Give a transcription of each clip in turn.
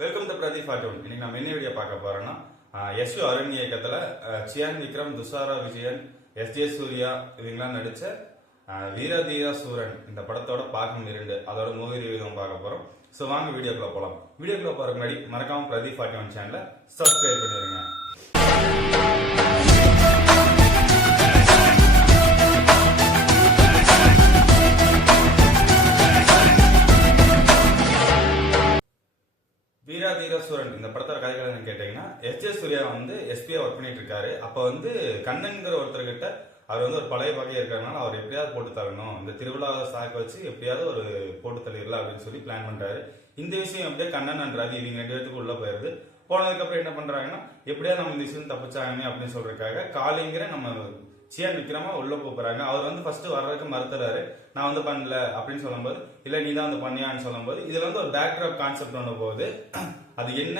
Welcome to Pradeep ஆட்டோன். இன்னைக்கு நம்ம என்ன வீடியோ பார்க்க போறோம்னா எஸ் அருண் இயக்கத்துல சியான் விக்ரம், துஷாரா விஜயன், எஸ்.ஜே. சூர்யா இவங்கெல்லாம் நடிச்ச வீரதீர சூரன் இந்த படத்தோட பாகம் 2 அதோட மூவி ரிவ்யூ பார்க்க போறோம். ஸோ வாங்க வீடியோக்குள்ள போலாம். வீடியோக்குள்ள போறதுக்கு முன்னாடி மறக்காம பிரதீப் ஆட்டோன் சேனலை சப்ஸ்கிரைப் பண்ணிடுங்க. வீரதீரசூரன் இந்த படத்தோட கதைகள் கேட்டீங்கன்னா, எஸ்.ஜே. சூர்யா வந்து எஸ்பியா ஒர்க் பண்ணிட்டு இருக்காரு. அப்ப வந்து கண்ணன்கிற ஒருத்தர்கிட்ட அவர் வந்து ஒரு பழைய வகையா இருக்கிறதுனால அவர் எப்படியாவது போட்டு தரணும், இந்த திருவிழா சாக்க வச்சு எப்படியாவது ஒரு போட்டு தள்ளிடலாம் அப்படின்னு சொல்லி பிளான் பண்றாரு. இந்த விஷயம் அப்படியே கண்ணன் அண்ட் ரவி இவங்க 2 பேருக்கு உள்ள போயிருது. போனதுக்கு அப்புறம் என்ன பண்றாங்கன்னா, எப்படியாவது நம்ம இந்த விஷயம் தப்பிச்சாங்க அப்படின்னு சொல்றதுக்காக காலிங்கிற நம்ம சியான் விக்ரமா உள்ள போறாங்க. அவர் வந்து ஃபர்ஸ்ட் வர்றதுக்கு மறுத்துறாரு. நான் வந்து பண்ணல அப்படின்னு சொல்லும்போது, இல்ல நீ தான் வந்து பண்ணியான்னு சொல்லும்போது, இதுல வந்து ஒரு பேக்ராப் கான்செப்ட் ஒன்று போகுது. அது என்ன,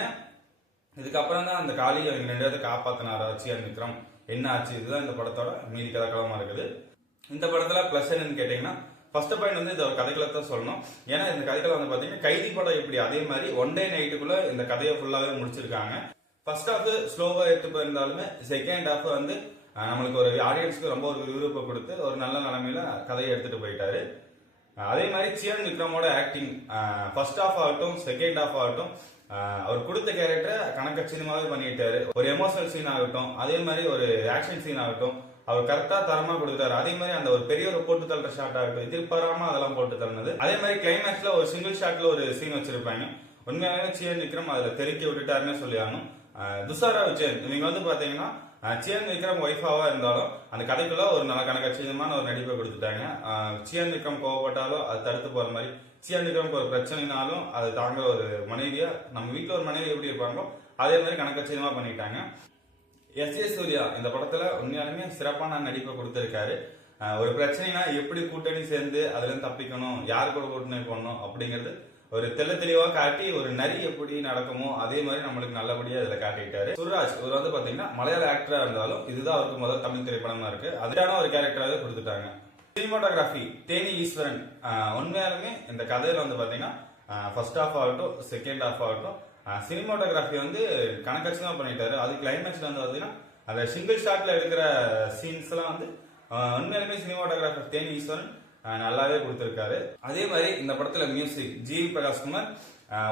இதுக்கப்புறம் தான் அந்த காளி அவங்க 2 பேர்த்த காப்பாத்தினாரா சியான் விக்ரம், என்ன ஆச்சு, இதுதான் இந்த படத்தோட மீதி கதைக்களமா இருக்குது. இந்த படத்துல பிளஸ் என்னன்னு கேட்டீங்கன்னா, ஃபர்ஸ்ட் பாயிண்ட் வந்து இது ஒரு கதைக்களை தான் சொல்லணும். ஏன்னா இந்த கதைக்களை வந்து பாத்தீங்கன்னா கைதி படம் எப்படி அதே மாதிரி ஒன் டே நைட்டுக்குள்ள இந்த கதையை ஃபுல்லாவே முடிச்சிருக்காங்க. ஃபர்ஸ்ட் ஹாஃப் ஸ்லோவா எடுத்து போயிருந்தாலுமே செகண்ட் ஹாஃப் வந்து நம்மளுக்கு ஒரு ஆடியன்ஸ்க்கு ரொம்ப ஒரு விருப்பம் கொடுத்து ஒரு நல்ல நிலைமையில கதையை எடுத்துட்டு போயிட்டாரு. அதே மாதிரி சியான் விக்ரமோட ஆக்டிங் ஃபர்ஸ்ட் ஹாஃப் ஆகட்டும் செகண்ட் ஹாஃப் ஆகட்டும் அவர் கொடுத்த கேரக்டரை கணக்கச்சிதமாவே பண்ணிட்டாரு. ஒரு எமோஷனல் சீன் ஆகட்டும், அதே மாதிரி ஒரு ஆக்ஷன் சீன் ஆகட்டும், அவர் கரெக்டா தரமா கொடுத்தாரு. அதே மாதிரி அந்த ஒரு பெரிய ஒரு போட்டு தள்ளுற ஷாட் ஆகட்டும், எதிர்பாராம அதெல்லாம் போட்டு தள்ளினது. அதே மாதிரி கிளைமேக்ஸ்ல ஒரு சிங்கிள் ஷாட்ல ஒரு சீன் வச்சிருப்பாங்க. உண்மையாவே சியான் விக்ரம் அதுல தெருக்கி விட்டுட்டாருன்னு சொல்லி ஆகணும். துஷாரா விஜயன் இவங்க வந்து பாத்தீங்கன்னா சியான் விக்ரம் ஒய்ஃபாவா இருந்தாலும் அந்த கதைக்குள்ள ஒரு நல்ல கணக்கச்சிதமான ஒரு நடிப்பை கொடுத்துட்டாங்க. சியான் விக்ரம் கோவப்பட்டாலும் அது தடுத்து போற மாதிரி, சியான் விக்ரம்க்கு ஒரு பிரச்சனைனாலும் அது தாங்க ஒரு மனைவியா, நம்ம வீட்டுல ஒரு மனைவி எப்படி இருப்பாங்களோ அதே மாதிரி கணக்கச்சிதமா பண்ணிட்டாங்க. எஸ்.ஜே. சூர்யா இந்த படத்துல உண்மையாலுமே சிறப்பான நடிப்பை கொடுத்திருக்காரு. ஒரு பிரச்சனைனா எப்படி கூட்டணி சேர்ந்து அதுல இருந்து தப்பிக்கணும், யார் கூட கூட்டணி போடணும் அப்படிங்கிறது ஒரு தெளிவா காட்டி, ஒரு நரி எப்படி நடக்குமோ அதே மாதிரி நம்மளுக்கு நல்லபடியா இதுல காட்டிட்டாரு. சுர்ராஜ் இவர் வந்து பாத்தீங்கன்னா மலையாள ஆக்டரா இருந்தாலும் இதுதான் அவருக்கு முதல் தமிழ் திரைப்படமா இருக்கு. அதுக்கான ஒரு கேரக்டராவே கொடுத்துட்டாங்க. சினிமாட்டோகிராஃபி தேனி ஈஸ்வரன் உண்மையாலுமே இந்த கதையில வந்து பாத்தீங்கன்னா ஃபர்ஸ்ட் ஹாஃப் ஆகட்டும் செகண்ட் ஹாஃப் ஆகட்டும் சினிமாட்டோகிராஃபி வந்து கணக்கச்சிதமா பண்ணிட்டாரு. அது கிளைமேக்ஸ்ல வந்து பாத்தீங்கன்னா அந்த சிங்கிள் ஷாட்ல எடுக்கிற சீன்ஸ் எல்லாம் வந்து உண்மையாலுமே சினிமாட்டோகிராஃபர் தேனி ஈஸ்வரன் நல்லாவே கொடுத்திருக்காரு. அதே மாதிரி இந்த படத்துல மியூசிக் ஜி பிரகாஷ்குமார்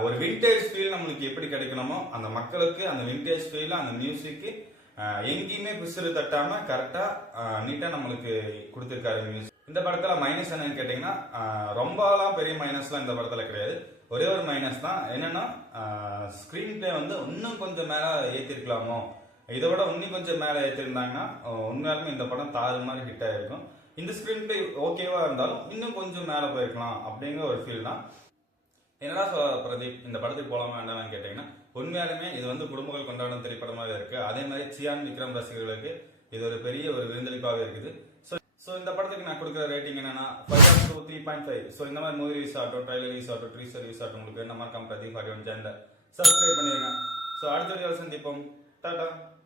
ஒரு விண்டேஜ் ஃபீல் நம்மளுக்கு எப்படி கிடைக்கணுமோ அந்த மக்களுக்கு அந்த விண்டேஜ் ஃபீல் அந்த மியூசிக் எங்கேயுமே பிசுறு தட்டாம கரெக்டா நீட்டா நம்மளுக்கு கொடுத்திருக்காரு மியூசிக். இந்த படத்துல மைனஸ் என்னன்னு கேட்டீங்கன்னா, ரொம்பலாம் பெரிய மைனஸ்லாம் இந்த படத்துல கிடையாது. ஒரே ஒரு மைனஸ் தான் என்னன்னா, ஸ்கிரீன் பிளே வந்து இன்னும் கொஞ்சம் மேல ஏத்திருக்கலாமோ, இதை விட இன்னும் கொஞ்சம் மேல ஏத்திருந்தாங்கன்னா உண்மையாலுமே இந்த படம் தாறு மாதிரி ஹிட் ஆயிருக்கும். இந்த ஸ்கிரீன் பிளே ஓகேவா இருந்தாலும் இன்னும் கொஞ்சம் மேல போயிருக்கலாம் அப்படிங்கிற ஒரு ஃபீல் தான். என்னடா பிரதீப் இந்த படத்துக்கு போலாமா வேண்டாம்னு கேட்டீங்கன்னா, உண்மையாலுமே இது வந்து குடும்பங்கள் கொண்டாடும் திரைப்படமாக இருக்கு. அதே மாதிரி சியான் விக்ரம் ரசிகர்களுக்கு இது ஒரு பெரிய ஒரு விருந்தளிப்பாக இருக்குது. ஸோ இந்த படத்துக்கு நான் கொடுக்குற ரேட்டிங் என்னன்னா 5 to 3.5. ஸோ இந்த மாதிரி மூவி ரிவ்யூஸ் ஆகட்டும், ட்ரைலர் ரிவ்யூஸ் ஆகட்டும், ட்ரீசர் ரிவ்யூஸ் ஆகட்டும் உங்களுக்கு என்ன மறக்காம பிரதீப் ஆடியோ சேனலை சப்ஸ்கிரைப் பண்ணிடுங்க. ஸோ அடுத்த வீடியோவில் சந்திப்போம். டாடா.